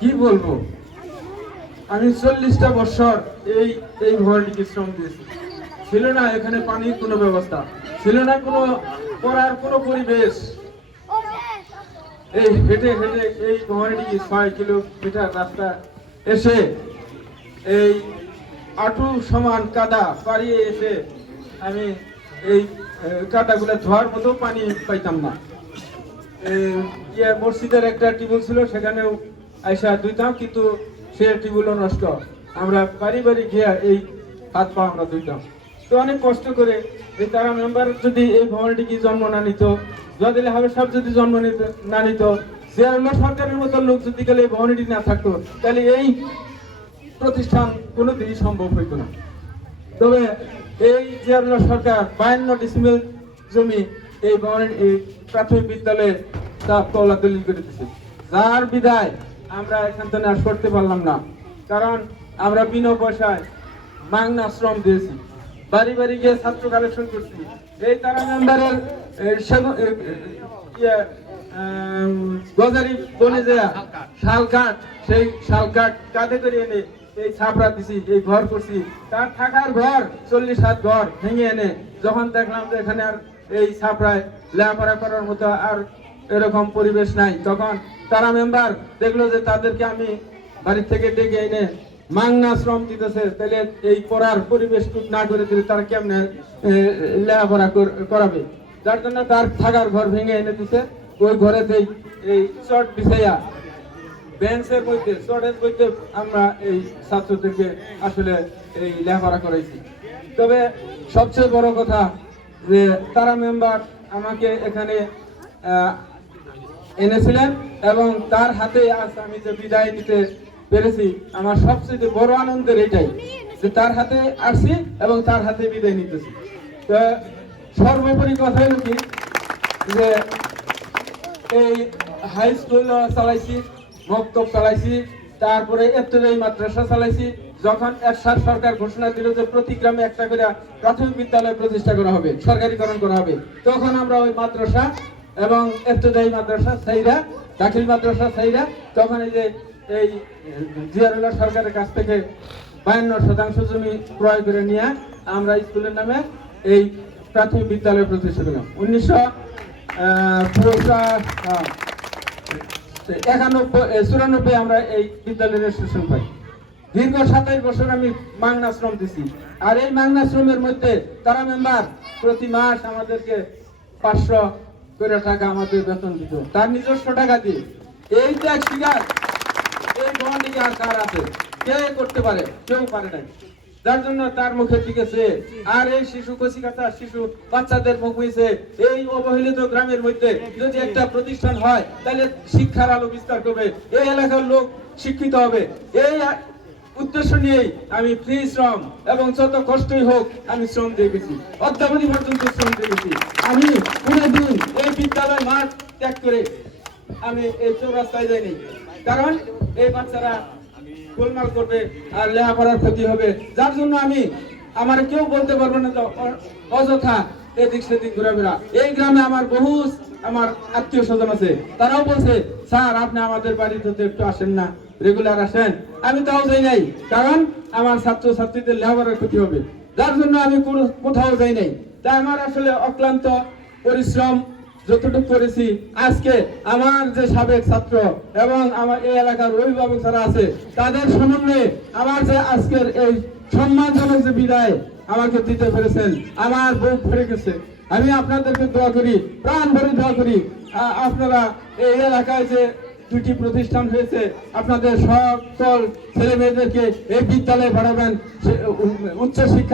কি বলবো, আমি 40টা বছর এই এই ভবনটিকে শ্রম দিয়েছি। ছিল না এখানে পানির কোনো ব্যবস্থা, ছিল না কোনো পড়ার কোনো পরিবেশ। এই হেঁটে হেঁটে এই ভবনটিকে 6 কিলোমিটার রাস্তা এসে এই আঁটু সমান কাদা পাড়িয়ে এসে আমি এই কাদাগুলো ধোয়ার মতো পানি পাইতাম না। মসজিদের একটা টিউবওয়েল ছিল, সেখানেও আইসা ধুইতাম, কিন্তু সে টিউবওয়েলও নষ্ট। আমরা বাড়ি বাড়ি গিয়া এই হাত পা আমরা ধুইতাম। তো অনেক কষ্ট করে এই তারা মেম্বার যদি এই ভবনটিকে জন্ম না নিত, জদিল হবে সব যদি জন্ম না নিত, জিয়ারুল্লাহ সরকারের মতো লোক যদি গেলে এই ভবনটি না থাকতো, তাহলে এই প্রতিষ্ঠান কোনোদিনই সম্ভব হইত না। তবে এই জিয়ারুল্লাহ সরকার 52 ডিসিমেল জমি এই ভবনের এই প্রাথমিক বিদ্যালয়ে তা তলা দলিল করে দিচ্ছে, যার বিদায় আমরা এখান থেকে আর করতে পারলাম না। কারণ আমরা বিনা পয়সায় মাংনা শ্রম দিয়েছি, বাড়ি বাড়ি গিয়ে ছাত্র কালেকশন করছি। এই তারা মেম্বারের গজারি বনে যায় শাল কাঠ, সেই শাল কাঠ কাঁধে করে এনে এই ছাপড়া দিছি, এই ঘর করছি। তার থাকার ঘর 40 হাত ঘর ভেঙে এনে যখন দেখলাম যে এখানে আর এই ছাপড়ায় লেখাপড়া করার মতো আর এরকম পরিবেশ নাই, তখন তারা মেম্বার দেখলো যে তাদেরকে আমি বাড়ি থেকে ডেকে এনে মাংনা শ্রম দিতেছে, তাহলে এই পড়ার পরিবেশ না করে দিলে তারা কেমনে লেখাপড়া করাবে। যার জন্য তার থাকার ঘর ভেঙে এনে দিছে। ওই ঘরেতেই এই চট বিছাইয়া বেঞ্চের মধ্যে চটের মধ্যে আমরা এই ছাত্রদেরকে আসলে এই লেখাপড়া করাইছি। তবে সবচেয়ে বড় কথা যে তারা মেম্বার আমাকে এখানে এনেছিলেন এবং তার হাতে আজ আমি যে বিদায় নিতে পেরেছি, আমার সবচেয়ে বড় আনন্দের এটাই যে তার হাতে আসছি এবং তার হাতে বিদায় নিতেছি। তো সর্বোপরি কথা হলো কি যে এই হাই স্কুল চালাইছি, মক্তব চালাইছি, তারপরে ইবতেদায়ী মাদ্রাসা চালাইছি। যখন এরশাদ সরকার ঘোষণা দিল যে প্রতি গ্রামে একটা করে প্রাথমিক বিদ্যালয় প্রতিষ্ঠা করা হবে, সরকারিকরণ করা হবে, তখন আমরা ওই মাদ্রাসা এবং ইবতেদায়ী মাদ্রাসা সাইরা, দাখিল মাদ্রাসা সাইরা, তখন এই যে এই জিয়ারুল্লাহ সরকারের কাছ থেকে 52% জমি ক্রয় করে নিয়ে আমরা স্কুলের নামে এই প্রাথমিক বিদ্যালয় প্রতিষ্ঠা করলাম। 1994 আমরা এই বিদ্যালয়ের রেজিস্ট্রেশন পাই। দীর্ঘ 27 বছর আমি মাংনা শ্রম দিছি। আর এই মাংনা শ্রমের মধ্যে তারা মেম্বার প্রতি মাস আমাদেরকে 500 করে টাকা আমাদের বেতন দিত, তার নিজস্ব টাকা দিয়ে। এই ত্যাগ স্বীকার এই ভবনটিকে আর কার আছে? কে করতে পারে? কেউ পারে নাই। যার জন্য তার মুখের দিকে চেয়ে আর এই শিশু কচিকাঁচা শিশু বাচ্চাদের মুখ হয়েছে এই অবহেলিত গ্রামের মধ্যে যদি একটা প্রতিষ্ঠান হয়, তাহলে শিক্ষার আলো বিস্তার করবে, এই এলাকার লোক শিক্ষিত হবে। এই উদ্দেশ্য নিয়েই আমি ফ্রি শ্রম এবং যত কষ্টই হোক আমি শ্রম দিয়ে গেছি, অদ্যাবধি পর্যন্ত শ্রম দিয়ে গেছি। আমি কোনোদিন এই বিদ্যালয় মাঠ ত্যাগ করে আমি এই চৌরাস্তায় যাইনি, কারণ এই বাচ্চারা গোলমাল করবে আর লেখাপড়ার ক্ষতি হবে। যার জন্য আমি আমার কেউ বলতে পারবো না অযথা এদিক সেদিক ঘোরাফেরা। এই গ্রামে আমার বহু আমার আত্মীয় স্বজন আছে, তারাও বলছে স্যার আপনি আমাদের বাড়িতে একটু আসেন না, রেগুলার আসেন। আমি তাও যাই নাই, কারণ আমার ছাত্র ছাত্রীদের লেখাপড়ার ক্ষতি হবে। যার জন্য আমি কোথাও যাই নাই। তাই আমার আসলে অক্লান্ত পরিশ্রম যতটুকু করেছি, আজকে আমার যে সাবেক ছাত্র এবং আমার এই এলাকার অভিভাবক যারা আছে তাদের সমন্বয়ে আমার যে আজকের এই সম্মানজনক যে বিদায় আমাকে দিতে পেরেছেন, আমার বুক ভরে গেছে। আমি আপনাদেরকে দোয়া করি, প্রাণ ভরে দোয়া করি, আপনারা এই এলাকায় যে 2টি প্রতিষ্ঠান হয়েছে আপনাদের সকল ছেলে মেয়েদেরকে এই বিদ্যালয়ে পড়াবেন, উচ্চ শিক্ষা